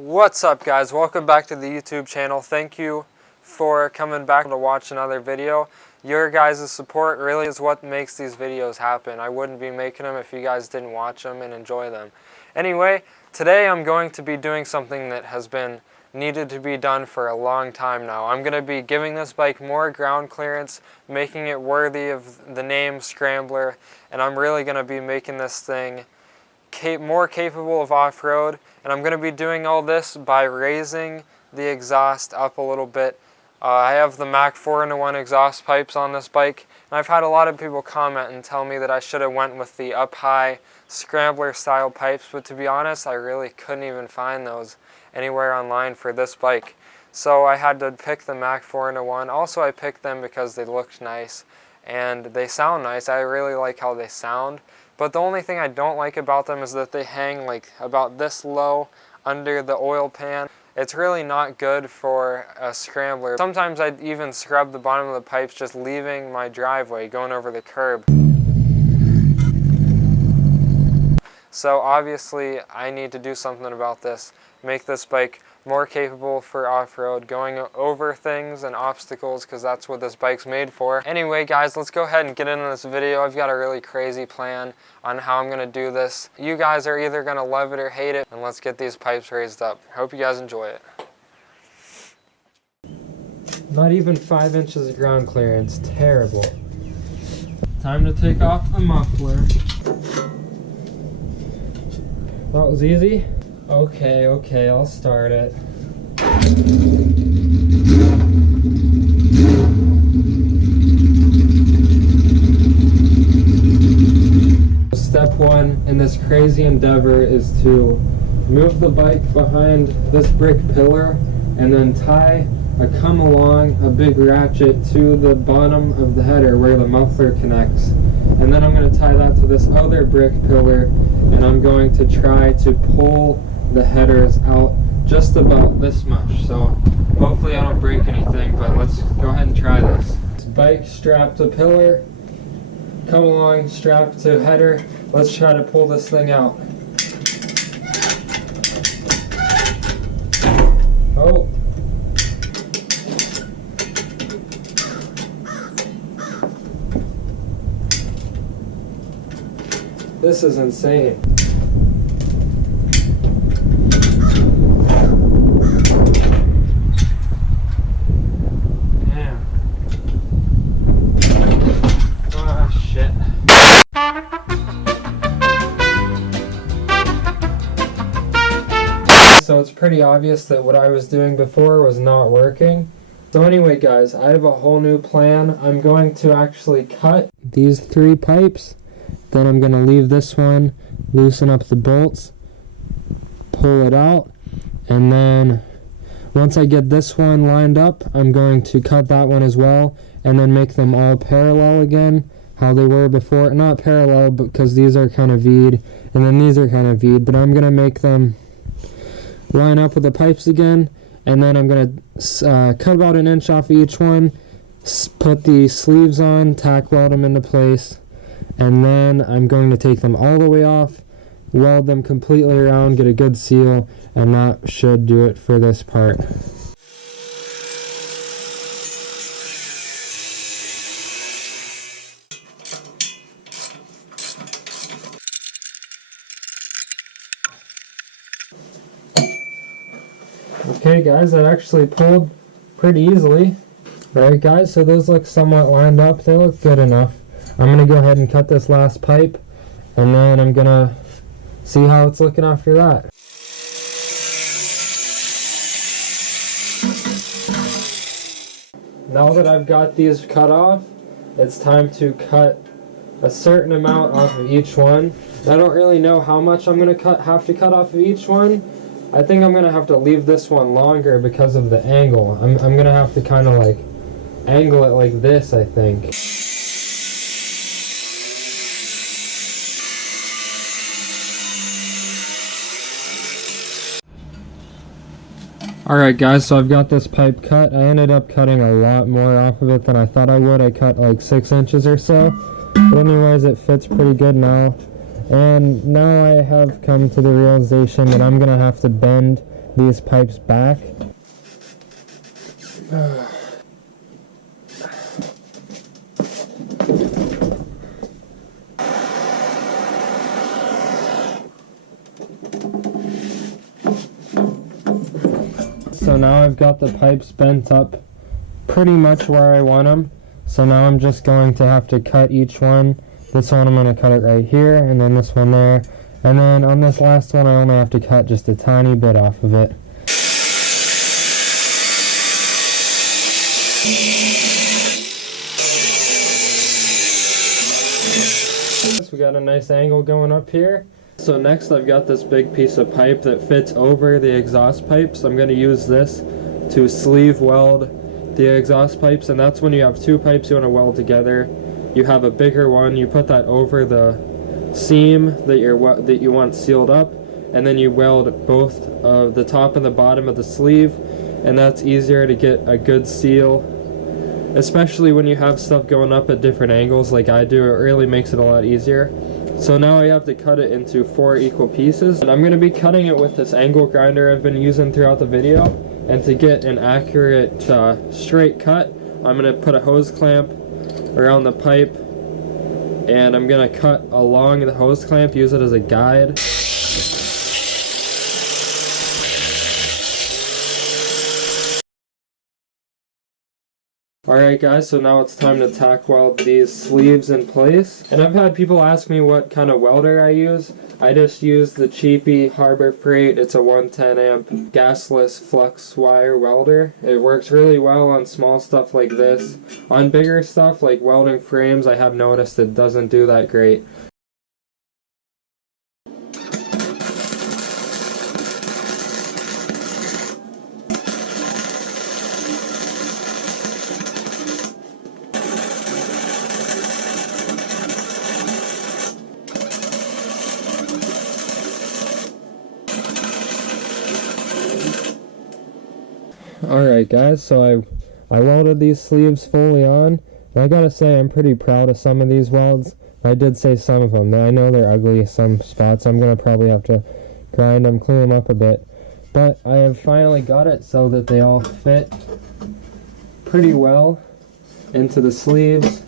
What's up, guys? Welcome back to the YouTube channel. Thank you for coming back to watch another video. Your guys' support really is what makes these videos happen. I wouldn't be making them if you guys didn't watch them and enjoy them. Anyway, today I'm going to be doing something that has been needed to be done for a long time now. I'm going to be giving this bike more ground clearance, making it worthy of the name Scrambler, and I'm really going to be making this thing more capable of off-road, and I'm going to be doing all this by raising the exhaust up a little bit. I have the Mach 4-in-1 exhaust pipes on this bike, and I've had a lot of people comment and tell me that I should have went with the up-high Scrambler style pipes, but to be honest, I really couldn't even find those anywhere online for this bike. So I had to pick the Mach 4-in-1. Also, I picked them because they looked nice and they sound nice. I really like how they sound. But the only thing I don't like about them is that they hang like about this low under the oil pan. It's really not good for a scrambler. Sometimes I'd even scrub the bottom of the pipes just leaving my driveway, going over the curb. So obviously I need to do something about this, make this bike more capable for off-road, going over things and obstacles, because that's what this bike's made for. Anyway, guys, let's go ahead and get into this video. I've got a really crazy plan on how I'm going to do this. You guys are either going to love it or hate it, and let's get these pipes raised up. Hope you guys enjoy it. Not even 5 inches of ground clearance. Terrible. Time to take off the muffler. That was easy? Okay, I'll start it. Step one in this crazy endeavor is to move the bike behind this brick pillar and then tie a come-along, a big ratchet to the bottom of the header where the muffler connects. And then I'm going to tie that to this other brick pillar, and I'm going to try to pull the headers out just about this much. So hopefully I don't break anything, but let's go ahead and try this. Bike strapped to pillar, come along, strapped to header. Let's try to pull this thing out. Oh. This is insane. Damn. Ah, shit. So it's pretty obvious that what I was doing before was not working. So anyway, guys, I have a whole new plan. I'm going to actually cut these 3 pipes. Then I'm going to leave this one, loosen up the bolts, pull it out, and then once I get this one lined up, I'm going to cut that one as well, and then make them all parallel again, how they were before. Not parallel, because these are kind of V'd, and then these are kind of V'd, but I'm going to make them line up with the pipes again, and then I'm going to cut about 1 inch off of each one, put the sleeves on, tack weld them into place, and then I'm going to take them all the way off, weld them completely around, get a good seal, and that should do it for this part. Okay, guys, that actually pulled pretty easily. Alright, guys, so those look somewhat lined up. They look good enough. I'm going to go ahead and cut this last pipe, and then I'm going to see how it's looking after that. Now that I've got these cut off, it's time to cut a certain amount off of each one. I don't really know how much I'm going to have to cut off of each one. I think I'm going to have to leave this one longer because of the angle. I'm going to have to kind of like angle it like this, I think. Alright, guys, so I've got this pipe cut. I ended up cutting a lot more off of it than I thought I would. I cut like 6 inches or so. But anyways, it fits pretty good now. And now I have come to the realization that I'm going to have to bend these pipes back. So now I've got the pipes bent up pretty much where I want them. So now I'm just going to have to cut each one. This one I'm going to cut it right here, and then this one there. And then on this last one I only have to cut just a tiny bit off of it. We got a nice angle going up here. So next I've got this big piece of pipe that fits over the exhaust pipes. I'm going to use this to sleeve weld the exhaust pipes, and that's when you have two pipes you want to weld together. You have a bigger one, you put that over the seam that you want sealed up, and then you weld both of the top and the bottom of the sleeve, and that's easier to get a good seal, especially when you have stuff going up at different angles like I do. It really makes it a lot easier. So now I have to cut it into 4 equal pieces, and I'm going to be cutting it with this angle grinder I've been using throughout the video. And to get an accurate straight cut, I'm going to put a hose clamp around the pipe, and I'm going to cut along the hose clamp, use it as a guide. Alright guys, so now it's time to tack weld these sleeves in place. And I've had people ask me what kind of welder I use. I just use the cheapy Harbor Freight. It's a 110 amp gasless flux wire welder. It works really well on small stuff like this. On bigger stuff like welding frames, I have noticed it doesn't do that great. Alright guys, so I welded these sleeves fully on, and I gotta say I'm pretty proud of some of these welds. I did say some of them. I know they're ugly some spots. I'm gonna probably have to grind them, clean them up a bit. But I have finally got it so that they all fit pretty well into the sleeves.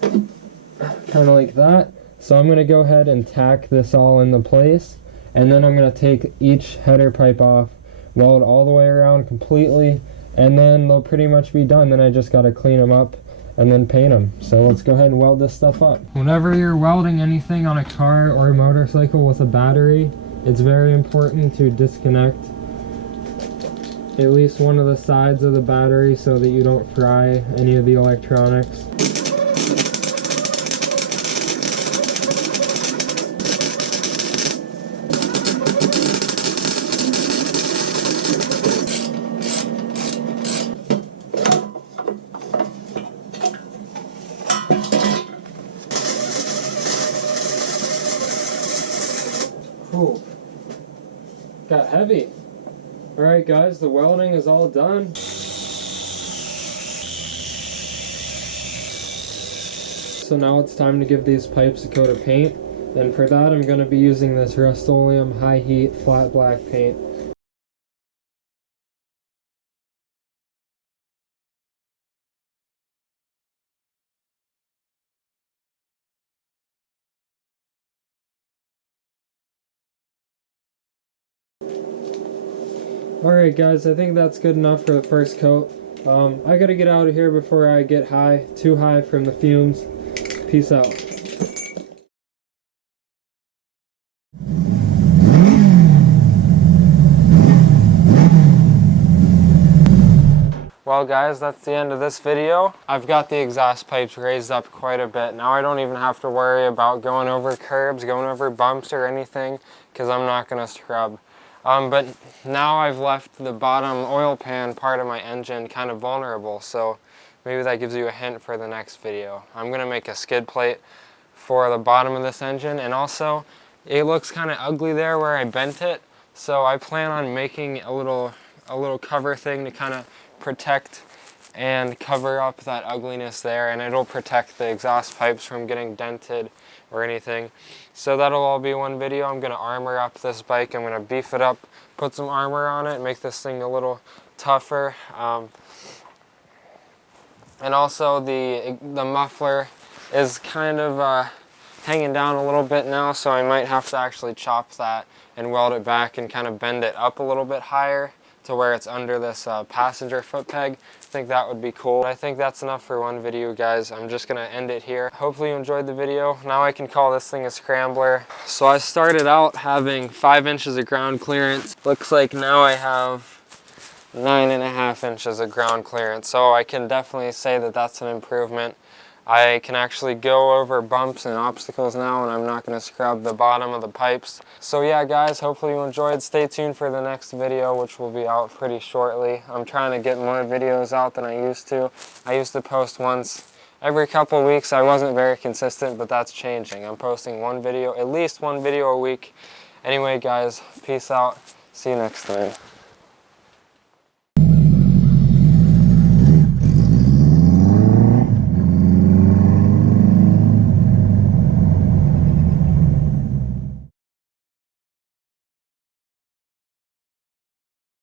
Kind of like that. So I'm gonna go ahead and tack this all into place, and then I'm gonna take each header pipe off, weld all the way around completely, and then they'll pretty much be done. Then I just got to clean them up and then paint them. So let's go ahead and weld this stuff up. Whenever you're welding anything on a car or a motorcycle with a battery, it's very important to disconnect at least one of the sides of the battery so that you don't fry any of the electronics. Ooh, got heavy. Alright guys, the welding is all done. So now it's time to give these pipes a coat of paint. And for that I'm going to be using this Rust-Oleum high heat flat black paint. Alright guys, I think that's good enough for the first coat. I gotta get out of here before I get too high from the fumes. Peace out. Well guys, that's the end of this video. I've got the exhaust pipes raised up quite a bit. Now I don't even have to worry about going over curbs, going over bumps or anything, because I'm not going to scrub. But now I've left the bottom oil pan part of my engine kind of vulnerable, so maybe that gives you a hint for the next video. I'm going to make a skid plate for the bottom of this engine, and also it looks kind of ugly there where I bent it, so I plan on making a little cover thing to kind of protect and cover up that ugliness there, and it'll protect the exhaust pipes from getting dented or anything. So that'll all be one video. I'm going to armor up this bike. I'm going to beef it up, put some armor on it, make this thing a little tougher. And also the muffler is kind of hanging down a little bit now, so I might have to actually chop that and weld it back and kind of bend it up a little bit higher to where it's under this passenger foot peg. I think that would be cool. I think that's enough for one video, guys. I'm just gonna end it here. Hopefully you enjoyed the video. Now I can call this thing a scrambler. So I started out having 5 inches of ground clearance. Looks like now I have 9.5 inches of ground clearance. So I can definitely say that that's an improvement. I can actually go over bumps and obstacles now, and I'm not going to scrub the bottom of the pipes. So yeah, guys, hopefully you enjoyed. Stay tuned for the next video, which will be out pretty shortly. I'm trying to get more videos out than I used to. I used to post once every couple weeks. I wasn't very consistent, but that's changing. I'm posting one video, at least one video a week. Anyway, guys, peace out. See you next time.